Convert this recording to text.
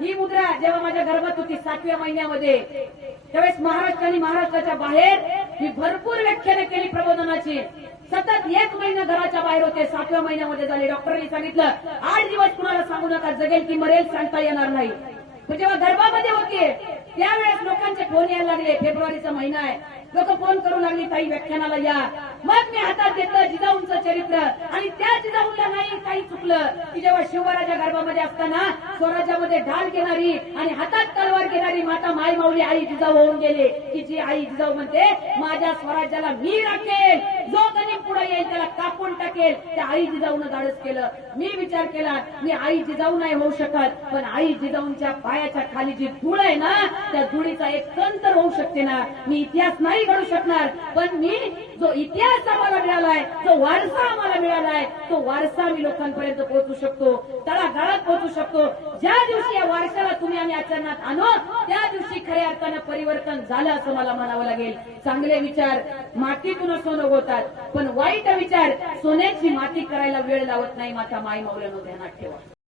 ही मुद्रा जेव्हा माझ्या गर्भात होती 7व्या महिन्यामध्ये, त्यावेळेस महाराष्ट्र आणि महाराष्ट्राच्या बाहेर मी भरपूर व्याख्याने केली प्रबोधनाची. सतत 1 महिना घराच्या बाहेर होते. 7व्या महिन्यामध्ये झाले. डॉक्टरांनी सांगितलं 8 दिवस कुणाला सांगू नका, जगेल की मरेल सांगता येणार नाही. जेव्हा गर्भामध्ये होते त्यावेळेस लोकांचे फोन यायला लागले. फेब्रुवारीचा महिना आहे, लोक फोन करू लागली, ताई व्याख्यानाला या. मग मी हातात घेतलं जिजाऊंचं चरित्र आणि त्या जिजाऊला नाही काही चुकलं की जेव्हा शिवराच्या गर्भामध्ये असताना स्वराज्यामध्ये ढाल घेणारी आणि हातात तलवार घेणारी माता माई माऊली आई जिजाऊ होऊन गेले, की जी आई जिजाऊ म्हणते माझ्या स्वराज्याला मी राखेल, जो कधी पुढे येईल त्याला कापून टाकेल. त्या आई जिजाऊनं धाडस केलं. मी विचार केला मी आई जिजाऊ नाही होऊ शकत, पण आई जिजाऊंच्या पायाच्या खाली जी धूळ आहे ना त्या धुळीचा एक कण तर होऊ शकते ना. मी इतिहास नाही घडू शकणार, पण मी जो इतिहास आम्हाला मिळालाय, जो वारसा आम्हाला मिळालाय, तो वारसा मी लोकांपर्यंत पोहोचू शकतो, तळागाळात पोहोचू शकतो. ज्या दिवशी या वारशाला तुम्ही आम्ही आचरणात आणू त्या दिवशी खऱ्या अर्थानं परिवर्तन झालं असं मला म्हणावं लागेल. चांगले विचार मातीतून सोनं होतात, पण वाईट विचार सोन्याची माती करायला वेळ लावत नाही. माता माई माऊलींनो ध्यानात ठेवा.